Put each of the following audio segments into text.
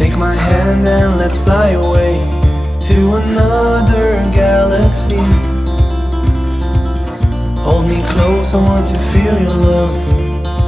Take my hand and let's fly away to another galaxy. Hold me close, I want to feel your love.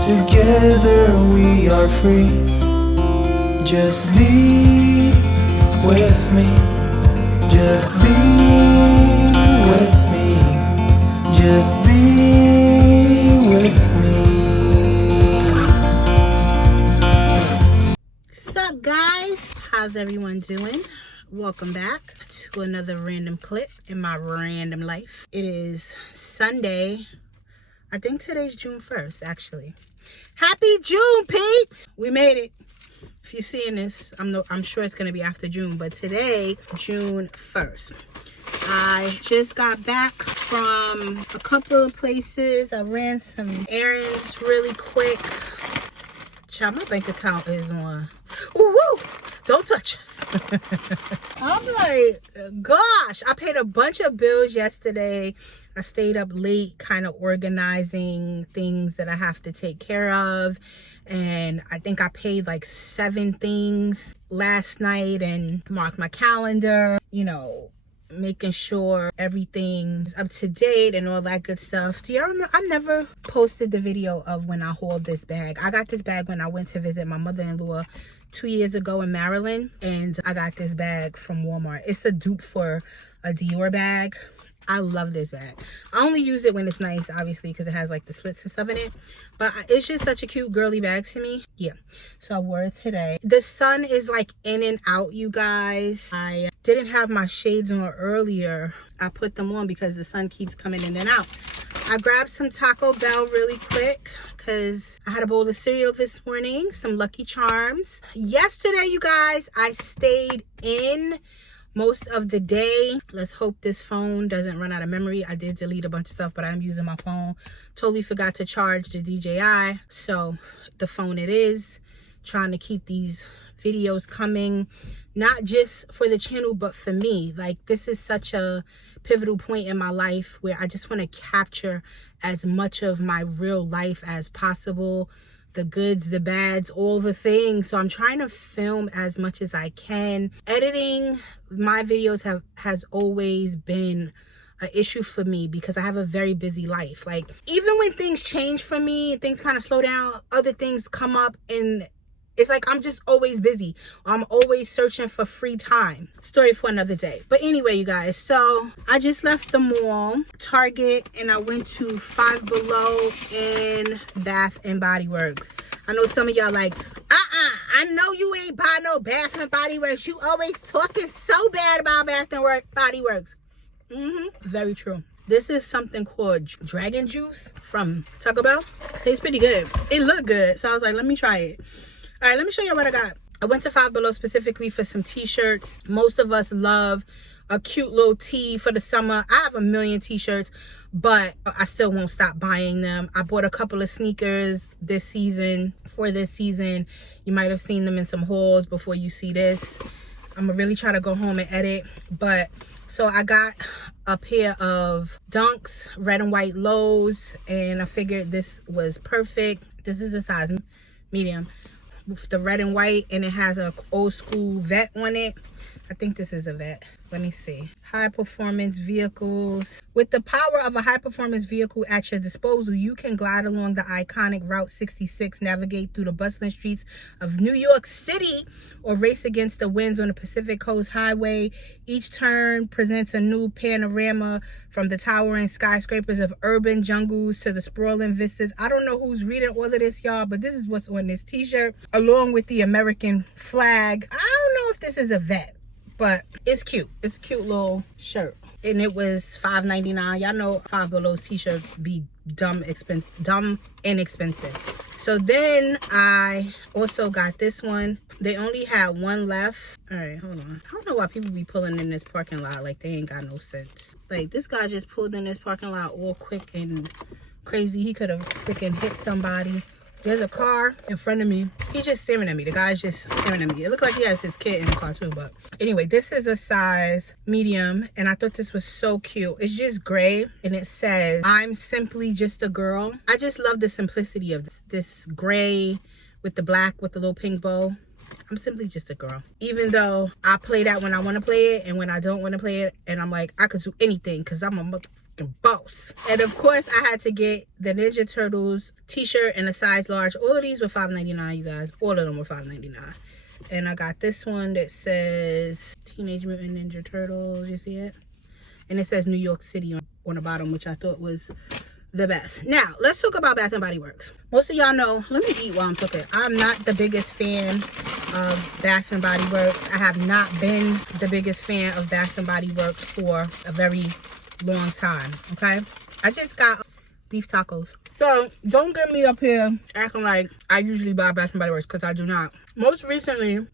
Together we are free. Just be with me. Just be with me. Just be with me. Sup guys, how's everyone doing? Welcome back to another random clip in my random life. It is Sunday. I think today's June 1st actually. Happy June, peeps! We made it. If you're seeing this, I'm sure it's gonna be after June, but today, June 1st. I just got back from a couple of places. I ran some errands really quick. Child, my bank account is on. Ooh, woo! Don't touch us. I'm like, gosh, I paid a bunch of bills yesterday. I stayed up late kind of organizing things that I have to take care of. And I think I paid like 7 things last night and marked my calendar, you know, making sure everything's up to date and all that good stuff. Do y'all remember? I never posted the video of when I hauled this bag. I got this bag when I went to visit my mother-in-law 2 years ago in Maryland, and I got this bag from Walmart. It's a dupe for a Dior bag. I love this bag. I only use it when it's nice, obviously, because it has like the slits and stuff in it. But it's just such a cute girly bag to me. Yeah. So I wore it today. The sun is like in and out, you guys. I didn't have my shades on earlier. I put them on because the sun keeps coming in and out. I grabbed some Taco Bell really quick because I had a bowl of cereal this morning. Some Lucky Charms. Yesterday, you guys, I stayed in most of the day. Let's hope this phone doesn't run out of memory. I did delete a bunch of stuff, but I'm using my phone. Totally forgot to charge the DJI. So the phone it is. Trying to keep these videos coming, not just for the channel, but for me. Like, this is such a pivotal point in my life where I just want to capture as much of my real life as possible. The goods, the bads, all the things. So I'm trying to film as much as I can. Editing my videos has always been an issue for me because I have a very busy life. Like, even when things change for me, things kind of slow down, other things come up, and it's like I'm just always busy. I'm always searching for free time. Story for another day. But anyway, you guys, so I just left the mall, Target, and I went to Five Below and Bath and Body Works. I know some of y'all like, I know you ain't buy no Bath and Body Works. You always talking so bad about Bath and Body Works. Very true. This is something called Dragon Juice from Taco Bell. It tastes pretty good. It looked good, so I was like, let me try it. All right, let me show you what I got. I went to Five Below specifically for some t-shirts. Most of us love a cute little tee for the summer. I have a million t-shirts, but I still won't stop buying them. I bought a couple of sneakers this season. For this season, you might have seen them in some hauls before you see this. I'm gonna really try to go home and edit. But so I got a pair of Dunks, red and white lows, and I figured this was perfect. This is a size medium with the red and white, and it has a old school vet on it. I think this is a vet. Let me see. High performance vehicles. With the power of a high performance vehicle at your disposal, you can glide along the iconic Route 66, navigate through the bustling streets of New York City, or race against the winds on the Pacific Coast Highway. Each turn presents a new panorama, from the towering skyscrapers of urban jungles to the sprawling vistas. I don't know who's reading all of this, y'all, but this is what's on this t-shirt, along with the American flag. I don't know if this is a vet, but it's cute. It's a cute little shirt. And it was $5.99. Y'all know Five Below's t-shirts be dumb inexpensive. So then I also got this one. They only had one left. All right, hold on. I don't know why people be pulling in this parking lot like they ain't got no sense. Like, this guy just pulled in this parking lot all quick and crazy. He could have freaking hit somebody. There's a car in front of me. He's just staring at me. The guy's just staring at me. It looks like he has his kid in the car too, but anyway, this is a size medium, and I thought this was so cute. It's just gray, and it says, "I'm simply just a girl." I just love the simplicity of this gray with the black, with the little pink bow. I'm simply just a girl. Even though I play that when I want to play it and when I don't want to play it. And I'm like, I could do anything because I'm a motherfucking boss. And of course, I had to get the Ninja Turtles t-shirt in a size large. All of these were $5.99, you guys. All of them were $5.99. And I got this one that says Teenage Mutant Ninja Turtles. You see it? And it says New York City on the bottom, which I thought was the best. Now, let's talk about Bath & Body Works. Most of y'all know, let me eat while I'm cooking. I'm not the biggest fan of Bath & Body Works. I have not been the biggest fan of Bath & Body Works for a very long time, okay? I just got beef tacos. So, don't get me up here acting like I usually buy Bath & Body Works, because I do not. Most recently,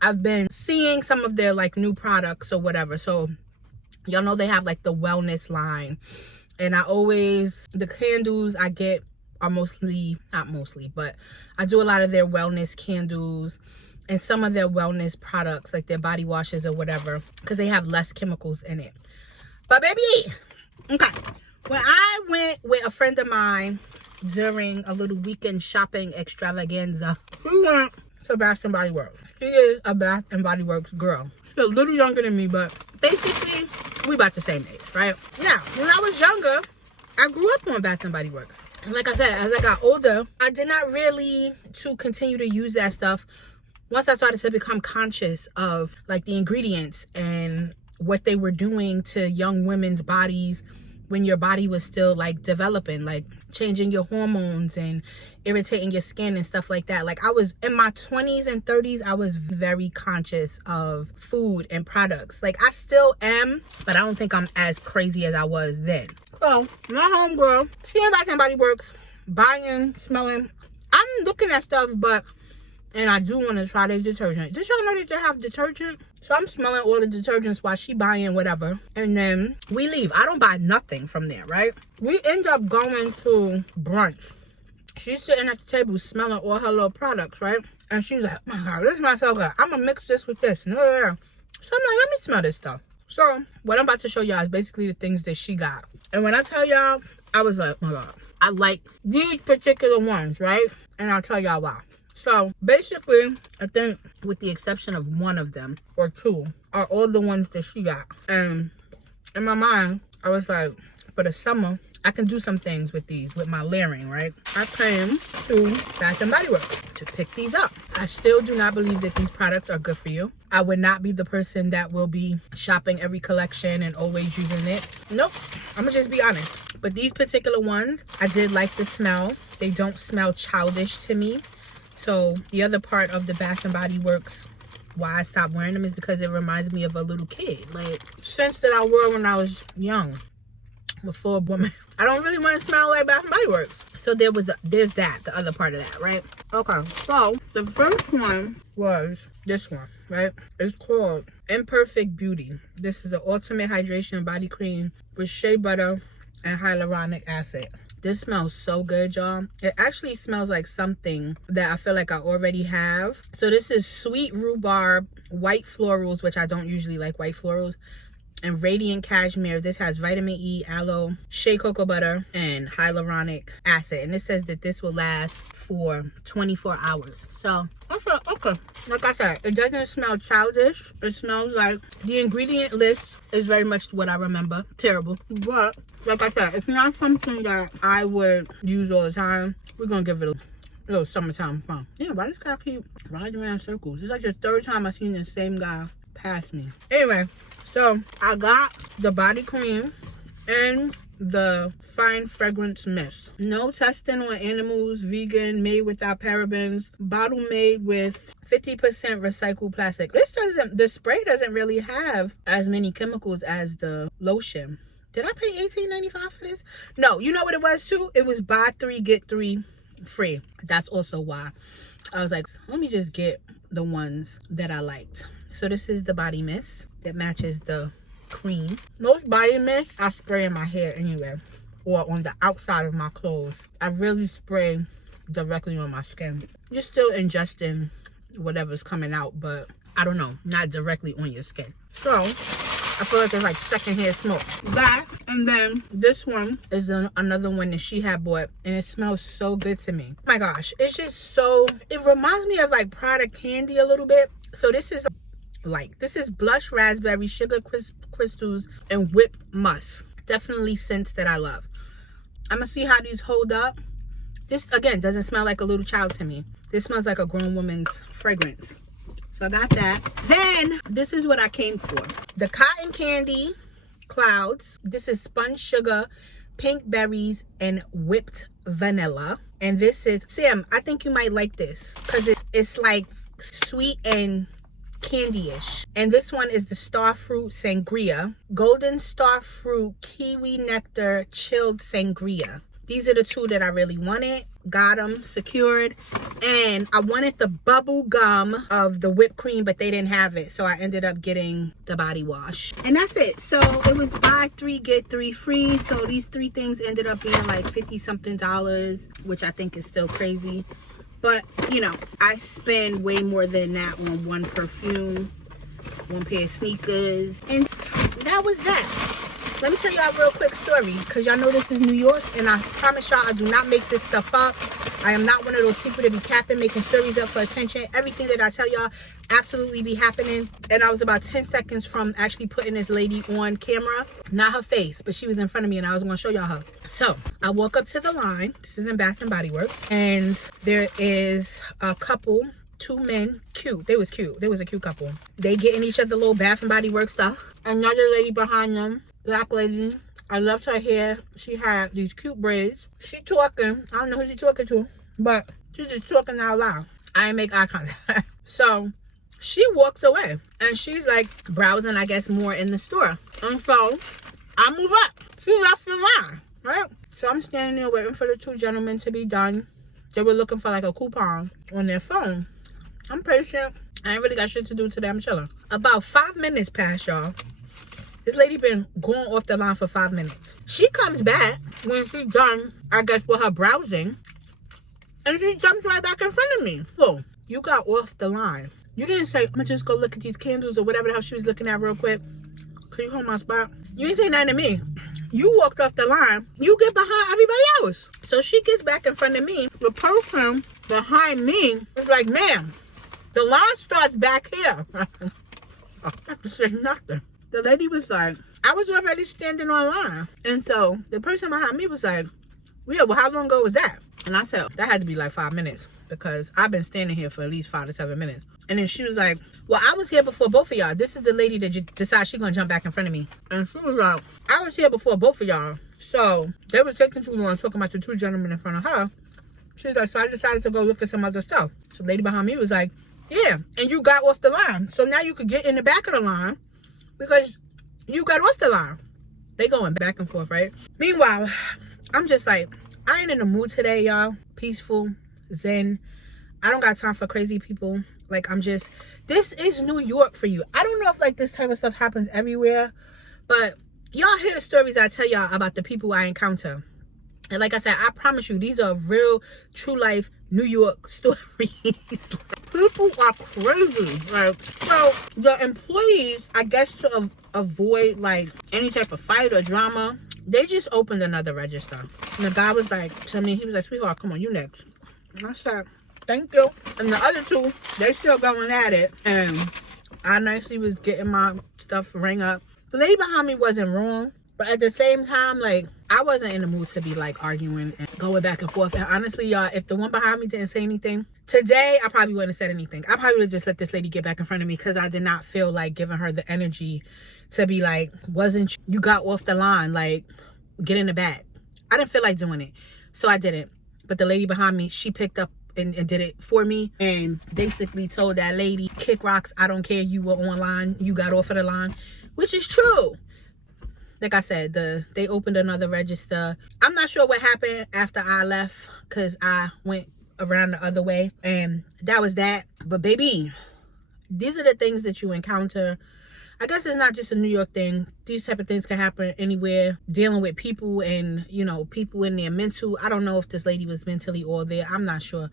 I've been seeing some of their, like, new products or whatever. So, y'all know they have, like, the wellness line. And the candles I get are mostly, not mostly, but I do a lot of their wellness candles and some of their wellness products, like their body washes or whatever, because they have less chemicals in it. But baby, okay. When I went with a friend of mine during a little weekend shopping extravaganza, she went to Bath & Body Works. She is a Bath & Body Works girl. She's a little younger than me, but basically, we about the same age, right? Now, when I was younger, I grew up on Bath & Body Works. And like I said, as I got older, I did not really to continue to use that stuff once I started to become conscious of like the ingredients and what they were doing to young women's bodies when your body was still like developing, like changing your hormones and irritating your skin and stuff like that. Like I was in my 20s and 30s, I was very conscious of food and products. Like I still am, but I don't think I'm as crazy as I was then. So my homegirl, she in Bath & Body Works, buying, smelling. I'm looking at stuff, and I do want to try their detergent. Did y'all know that they have detergent? So I'm smelling all the detergents while she buying whatever. And then we leave. I don't buy nothing from there, right? We end up going to brunch. She's sitting at the table smelling all her little products, right? And she's like, oh my God, this smells so good. I'm going to mix this with this. So I'm like, let me smell this stuff. So what I'm about to show y'all is basically the things that she got. And when I tell y'all, I was like, oh my God, I like these particular ones, right? And I'll tell y'all why. So basically, I think with the exception of one of them or two are all the ones that she got. And in my mind, I was like, for the summer, I can do some things with these, with my layering, right? I came to Bath & Body Works to pick these up. I still do not believe that these products are good for you. I would not be the person that will be shopping every collection and always using it. Nope, I'm gonna just be honest. But these particular ones, I did like the smell. They don't smell childish to me. So the other part of the Bath & Body Works why I stopped wearing them is because it reminds me of a little kid. Like scents that I wore when I was young, before a woman. I don't really want to smell like Bath & Body Works. So there's that, the other part of that, right? Okay, so the first one was this one, right? It's called Imperfect Beauty. This is an ultimate hydration body cream with shea butter and hyaluronic acid. This smells so good, y'all. It actually smells like something that I feel like I already have. So this is sweet rhubarb, white florals, which I don't usually like white florals, and radiant cashmere. This has vitamin E, aloe, shea cocoa butter, and hyaluronic acid. And it says that this will last for 24 hours. So, okay. Like I said, it doesn't smell childish. It smells like the ingredient list is very much what I remember. Terrible. But, like I said, it's not something that I would use all the time. We're going to give it a little summertime fun. Yeah, why does this guy keep riding around in circles? It's like the third time I've seen the same guy pass me. Anyway, so I got the body cream and the fine fragrance mist. No testing on animals, vegan, made without parabens, bottle made with 50% recycled plastic. The spray doesn't really have as many chemicals as the lotion. Did I pay $18.95 for this? No, you know what it was too? It was buy 3, get 3 free. That's also why I was like, let me just get the ones that I liked. So this is the body mist that matches the cream. Most body mist I spray in my hair anyway, or on the outside of my clothes. I really spray directly on my skin. You're still ingesting whatever's coming out, but I don't know, not directly on your skin. So I feel like it's like secondhand smoke. That, and then this one is another one that she had bought, and it smells so good to me. Oh my gosh, it's just so, it reminds me of like Prada candy a little bit. So this is blush raspberry, sugar crystals, and whipped musk. Definitely scents that I love. I'm gonna see how these hold up. This again doesn't smell like a little child to me. This smells like a grown woman's fragrance. So I got that. Then this is what I came for. The cotton candy clouds. This is spun sugar, pink berries, and whipped vanilla. And this is, Sam, I think you might like this because it's like sweet and candy-ish. And this one is the starfruit sangria, golden starfruit kiwi nectar chilled sangria. These are the two that I really wanted. Got them secured. And I wanted the bubble gum of the whipped cream, but they didn't have it, so I ended up getting the body wash. And that's it. So it was buy 3 get 3 free. So these 3 things ended up being like $50 something, which I think is still crazy. But, you know, I spend way more than that on one perfume, 1 pair of sneakers, and that was that. Let me tell y'all a real quick story, because y'all know this is New York, and I promise y'all I do not make this stuff up. I am not one of those people that be capping, making stories up for attention. Everything that I tell y'all absolutely be happening. And I was about 10 seconds from actually putting this lady on camera. Not her face, but she was in front of me, and I was going to show y'all her. So I walk up to the line. This is in Bath and Body Works, and there is a couple, 2 men, cute. They was cute. They was a cute couple. They getting each other little Bath and Body Works stuff. Another lady behind them, black lady. I loved her hair. She had these cute braids. She talking. I don't know who she talking to, but she's just talking out loud. I ain't make eye contact. So she walks away, and she's like browsing, I guess, more in the store. And so I move up. She left the line, right? So I'm standing there waiting for the 2 gentlemen to be done. They were looking for like a coupon on their phone. I'm patient. I ain't really got shit to do today. I'm chilling. About 5 minutes passed, y'all. This lady been going off the line for 5 minutes. She comes back when she's done, I guess, with her browsing, and she jumps right back in front of me. Whoa, you got off the line. You didn't say, I'm gonna just go look at these candles or whatever the hell she was looking at real quick. Can you hold my spot? You ain't say nothing to me. You walked off the line. You get behind everybody else. So she gets back in front of me. The person behind me is like, ma'am, the line starts back here. I have to say nothing. The lady was like, I was already standing online. And so the person behind me was like, yeah, well, how long ago was that? And I said, that had to be like 5 minutes, because I've been standing here for at least 5 to 7 minutes. And then she was like, well, I was here before both of y'all. This is the lady that decides she's going to jump back in front of me. And she was like, I was here before both of y'all. So they was taking too long talking about the 2 gentlemen in front of her. She was like, so I decided to go look at some other stuff. So the lady behind me was like, yeah, and you got off the line. So now you could get in the back of the line, because you got off the line. They going back and forth, right? Meanwhile, I'm just like, I ain't in the mood today, y'all. Peaceful, zen. I don't got time for crazy people. Like, this is New York for you. I don't know if like this type of stuff happens everywhere, but y'all hear the stories I tell y'all about the people I encounter. And like I said, I promise you, these are real, true life New York stories. People are crazy. Right? So the employees, I guess, to avoid like any type of fight or drama, they just opened another register. And the guy was like to me, he was like, sweetheart, come on, you next. And I said, thank you. And the other 2, they still going at it. And I nicely was getting my stuff rang up. The lady behind me wasn't wrong. But at the same time, like, I wasn't in the mood to be like arguing and going back and forth. And honestly, y'all, if the one behind me didn't say anything today, I probably wouldn't have said anything. I probably would have just let this lady get back in front of me, because I did not feel like giving her the energy to be like, wasn't you got off the line, like, get in the back. I didn't feel like doing it, so I didn't. But the lady behind me, she picked up and did it for me, and basically told that lady, kick rocks, I don't care, you were online, you got off of the line, which is true. Like I said, they opened another register. I'm not sure what happened after I left, because I went around the other way, and that was that. But baby, these are the things that you encounter. I guess it's not just a New York thing. These type of things can happen anywhere. Dealing with people and, you know, people in their mental. I don't know if this lady was mentally all there. I'm not sure.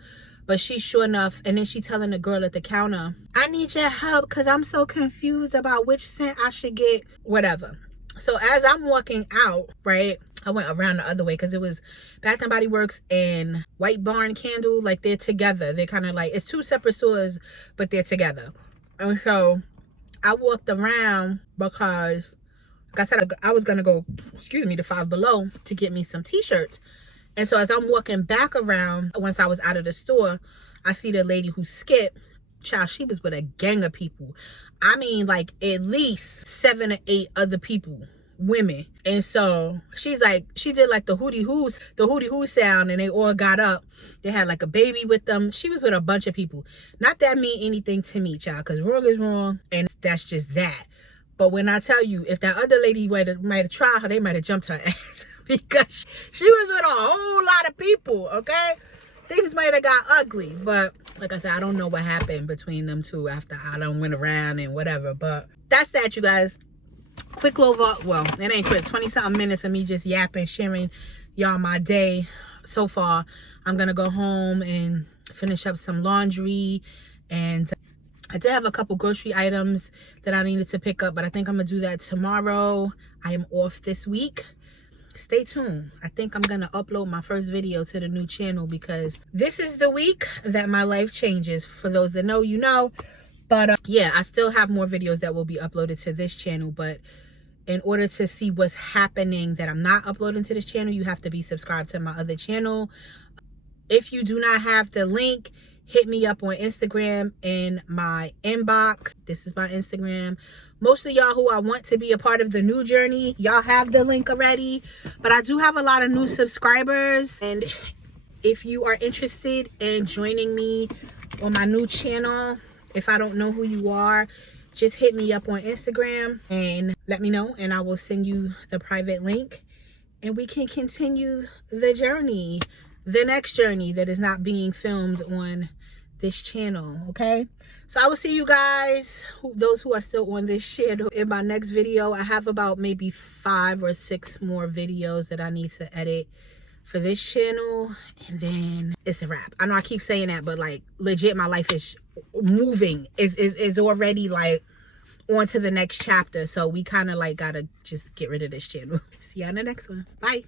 But she sure enough, and then she telling the girl at the counter, I need your help because I'm so confused about which scent I should get, whatever. So as I'm walking out, right, I went around the other way because it was Bath and Body Works and White Barn Candle. Like, they're together. They're kind of like, it's two separate stores, but they're together. And so I walked around because, like I said, I was going to go, to Five Below to get me some t-shirts. And so as I'm walking back around, once I was out of the store, I see the lady who skipped. Child, she was with a gang of people. I mean, like, at least 7 or 8 other people, women. And so she's like, she did like the hootie hoo sound, and they all got up. They had like a baby with them. She was with a bunch of people. Not that mean anything to me, child, because wrong is wrong, and that's just that. But when I tell you, if that other lady might have tried her, they might have jumped her ass because she was with a whole lot of people, okay? Things might have got ugly, but like I said, I don't know what happened between them two after I done went around and whatever. But that's that, you guys. Quick little vlog. Well, it ain't quick. 20-something minutes of me just yapping, sharing y'all my day so far. I'm going to go home and finish up some laundry. And I did have a couple grocery items that I needed to pick up, but I think I'm going to do that tomorrow. I am off this week. Stay tuned. I think I'm gonna upload my first video to the new channel because this is the week that my life changes. For those that know, you know. But yeah, I still have more videos that will be uploaded to this channel. But in order to see what's happening that I'm not uploading to this channel, you have to be subscribed to my other channel. If you do not have the link, hit me up on Instagram in my inbox. This is my Instagram. Most of y'all who I want to be a part of the new journey, y'all have the link already. But I do have a lot of new subscribers. And if you are interested in joining me on my new channel, if I don't know who you are, just hit me up on Instagram and let me know. And I will send you the private link. And we can continue the journey, the next journey that is not being filmed on this channel, okay? So I will see you guys, those who are still on this channel, in my next video. I have about maybe 5 or 6 more videos that I need to edit for this channel, and then it's a wrap. I know I keep saying that, but like legit, my life is moving, is already like on to the next chapter. So we kind of like gotta just get rid of this channel. See y'all in the next one. Bye.